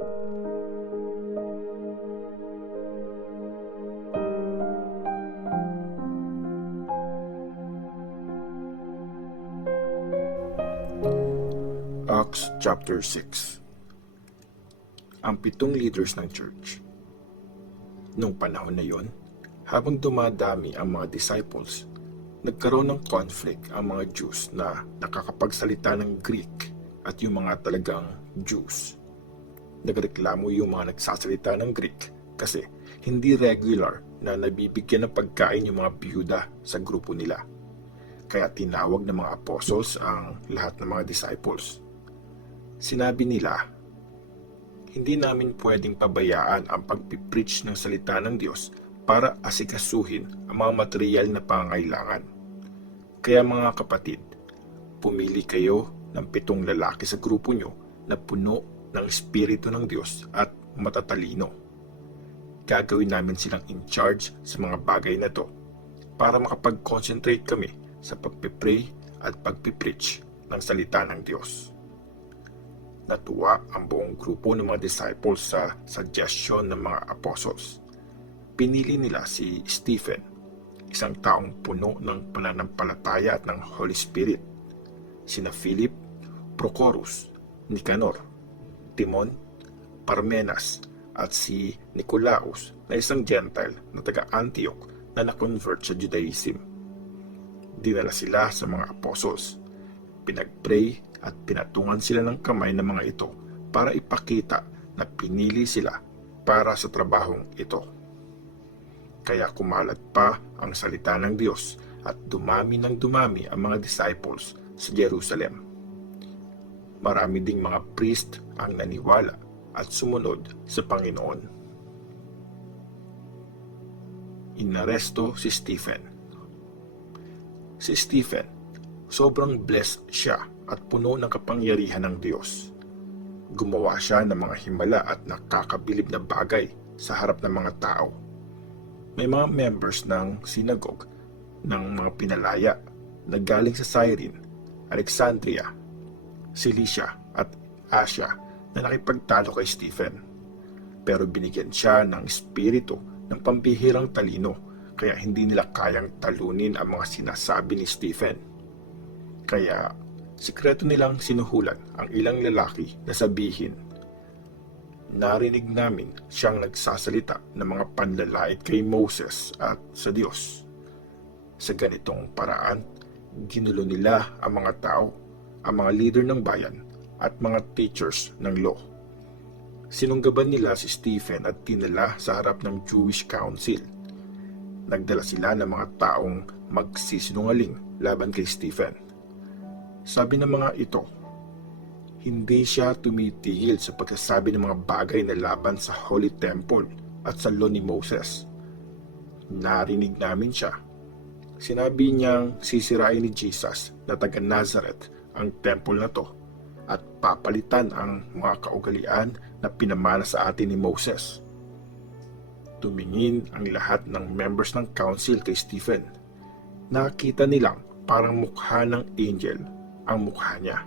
Acts chapter 6. Ang 7 leaders ng church. Noong panahon na yon, habang dumadami ang mga disciples, nagkaroon ng conflict ang mga Jews na nakakapagsalita ng Greek at yung mga talagang Jews. Nagreklamo yung mga nagsasalita ng Greek kasi hindi regular na nabibigyan ng pagkain yung mga biyuda sa grupo nila. Kaya tinawag ng mga apostles ang lahat ng mga disciples. Sinabi nila, hindi namin pwedeng pabayaan ang pagpipreach ng salita ng Diyos para asikasuhin ang mga material na pangangailangan. Kaya mga kapatid, pumili kayo ng 7 lalaki sa grupo nyo na puno ng Espiritu ng Diyos at matatalino. Gagawin namin silang in charge sa mga bagay na to para makapag-concentrate kami sa pagpipray at pagpipreach ng salita ng Diyos. Natuwa ang buong grupo ng mga disciples sa suggestion ng mga apostles. Pinili nila si Stephen, isang taong puno ng pananampalataya at ng Holy Spirit, sina Philip, Prochorus, Nicanor, Timon, Parmenas, at si Nicolaus na isang Gentile na taga-Antioch na na-convert sa Judaism. Dinala sila sa mga apostles. Pinag-pray at pinatungan sila ng kamay ng mga ito para ipakita na pinili sila para sa trabahong ito. Kaya kumalat pa ang salita ng Diyos at dumami ng dumami ang mga disciples sa Jerusalem. Marami ding mga priest ang naniwala at sumunod sa Panginoon. Inaresto si Stephen. Si Stephen, sobrang blessed siya at puno ng kapangyarihan ng Diyos. Gumawa siya ng mga himala at nakakabilib na bagay sa harap ng mga tao. May mga members ng synagogue ng mga pinalaya na galing sa Cyrene, Alexandria, Cilicia at Asia na nakipagtalo kay Stephen. Pero binigyan siya ng espiritu ng pambihirang talino kaya hindi nila kayang talunin ang mga sinasabi ni Stephen. Kaya sikreto nilang sinuhulan ang ilang lalaki na sabihin, narinig namin siyang nagsasalita ng mga panlalait kay Moses at sa Diyos. Sa ganitong paraan, ginulo nila ang mga tao, ang mga leader ng bayan at mga teachers ng law. Sinunggaban nila si Stephen at dinala sa harap ng Jewish Council. Nagdala sila ng mga taong magsisinungaling laban kay Stephen. Sabi ng mga ito, hindi siya tumitigil sa pagsasabi ng mga bagay na laban sa Holy Temple at sa law ni Moses. Narinig namin siya. Sinabi niyang sisirain ni Jesus na taga Nazareth ang temple na to at papalitan ang mga kaugalian na pinamana sa atin ni Moses. Tumingin ang lahat ng members ng council kay Stephen. Nakita nilang parang mukha ng angel ang mukha niya.